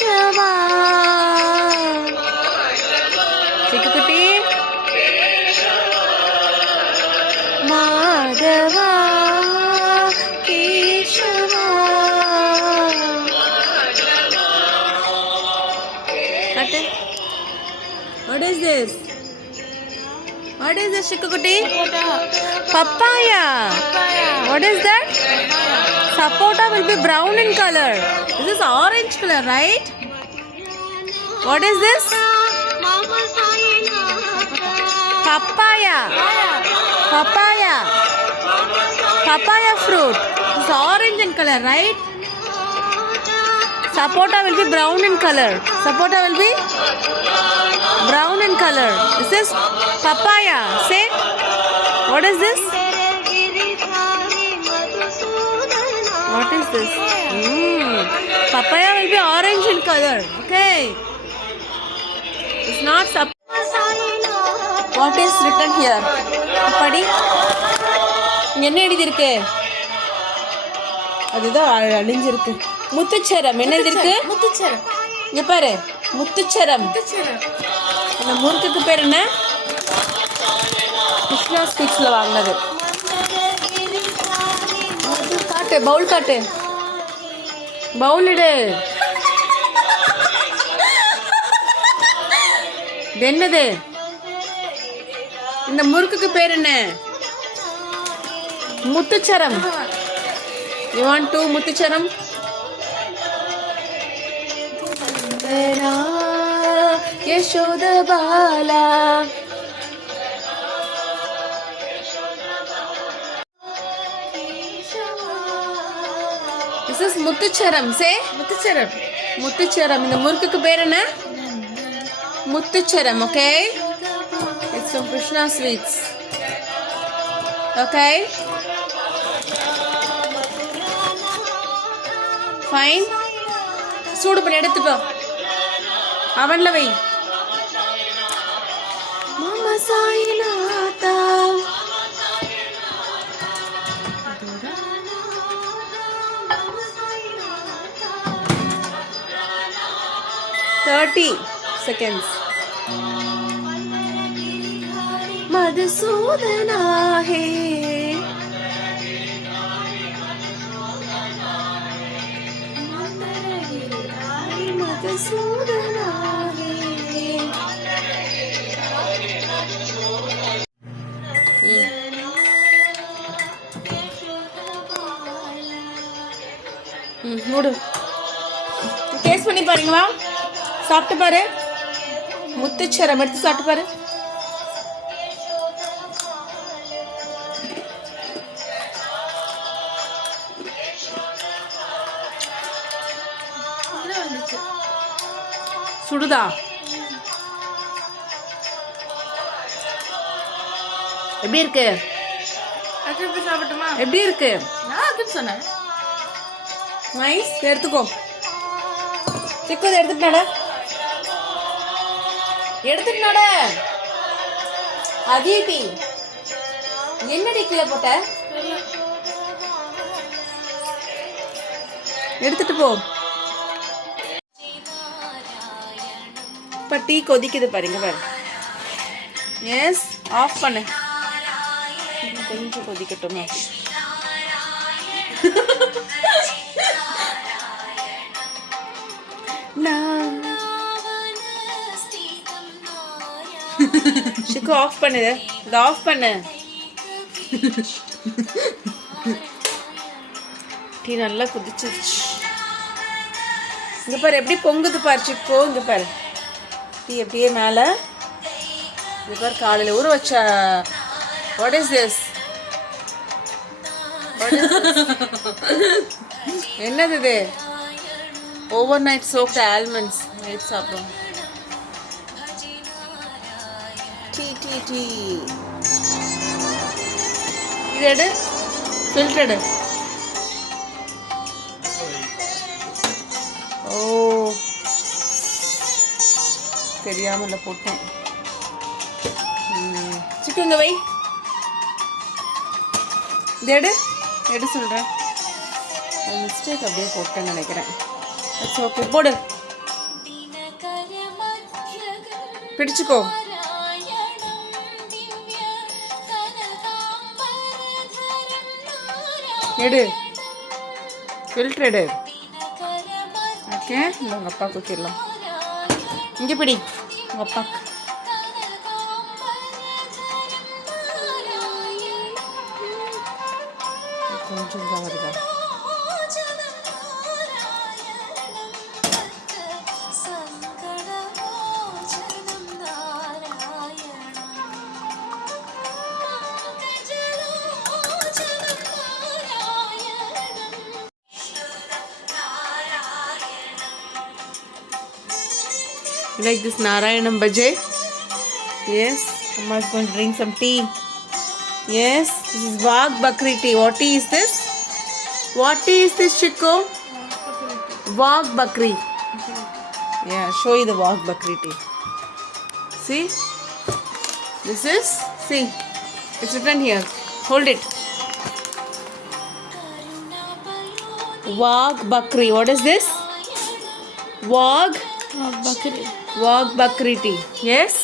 கேஷவா சிக்குக்குட்டி மாதவா கேஷவா கட்டு. What is this? What is this, Shikukutti? Papaya. What is that? Sapota will be brown in color. This is orange color, right? What is this? Papaya. Papaya. Papaya fruit. This is orange in color, right? Sapota will be brown in color. Sapota will be brown in color. This is papaya. Say, what is this? What is this? Papaya will be orange in color. Okay. It's not What is written here? Padi. என்ன எழுதி இருக்கு? அதுதான் அழிஞ்சிருக்கு. முத்துச்சரம் என்ன இருக்கு? முத்துச்சரம். இங்க பாரு, முத்துச்சரம். அந்த முறுக்குக்கு பேர் என்ன? கிருஷ்ணா ஸ்வீட்ஸ்ல வாங்கினது. காட்டு, பவுல் காட்டு. பவுல் இடு. என்னது? இந்த முறுக்குக்கு பேர் என்ன? முத்துச்சரம். You want to முத்துச்சரம்? யசோத பாலா This is முத்துச்சரம். Say முத்துச்சரம். முத்துச்சரம். இந்த முறுக்குக்கு பேர் என்ன? முத்துச்சரம். Okay, it's from Krishna Sweets. Okay, fine. சூடு பண்ணி எடுத்துட்டோ. அவன்ல வை. மாமா சாயிநாதா 30 seconds. मधुसूदना है मधुसूदना மூடு. டேஸ்ட் பண்ணி பாருங்களா, சாப்பிட்டு பாரு. முத்துச்சரம் எடுத்து சாப்பிட்டு பாரு. சுடுதா? எப்படி இருக்கு? எப்படி இருக்கு? சொன்னேன் நைஸ். எடுத்துக்கோ. சிக்குது எடுத்துட்டு நட. எடுத்துட்டு நட. அதீதி என்னடி கீழே போட்ட? எடுத்துட்டு போ. இப்ப டீ கொதிக்குது பாருங்க பாரு. எஸ், ஆஃப் பண்ணு. கொஞ்சம் கொதிக்கட்டுமே. ஷிக்கு ஆஃப் பண்ணு. இதை ஆஃப் பண்ணு. டீ நல்லா கொதிச்சிருச்சு. இங்க பாரு எப்படி பொங்குது பாரு சிக்கு. இங்க பாரு டீ எப்படியே மேலே. இங்க பாரு காலையில் ஊற வச்ச. What is this? என்னது இது? Overnight soaked almonds night சாப்பிடும். Tea tea tea. இது எடு, ஃபில்டர்டு. ஓ, தெரியாமல போட்டேன். சிக்குங்க வை. இது எடு, எடு சொல்கிறேன். மிஸ்டேக் அப்படியே போட்டேன்னு நினைக்கிறேன். இட்ஸ் ஓகே, போடு. பிடிச்சுக்கோ. எடு, ஃபில்டர் எடு. ஓகே, இந்த உங்கள் அப்பா குத்திடலாம். இங்கே பிடி உங்கள் அப்பா. கொஞ்சம் தான் வருதா? You like this Narayanam Bhaje? Yes. Amma is going to drink some tea. Yes. This is Wagh Bakri tea. What tea is this? What tea is this, Chico? Wagh Bakri. Yeah, show you the Wagh Bakri tea. See? This is, see, it's written here. Hold it. Wagh Bakri. What is this? Wagh Bakri tea. Yes.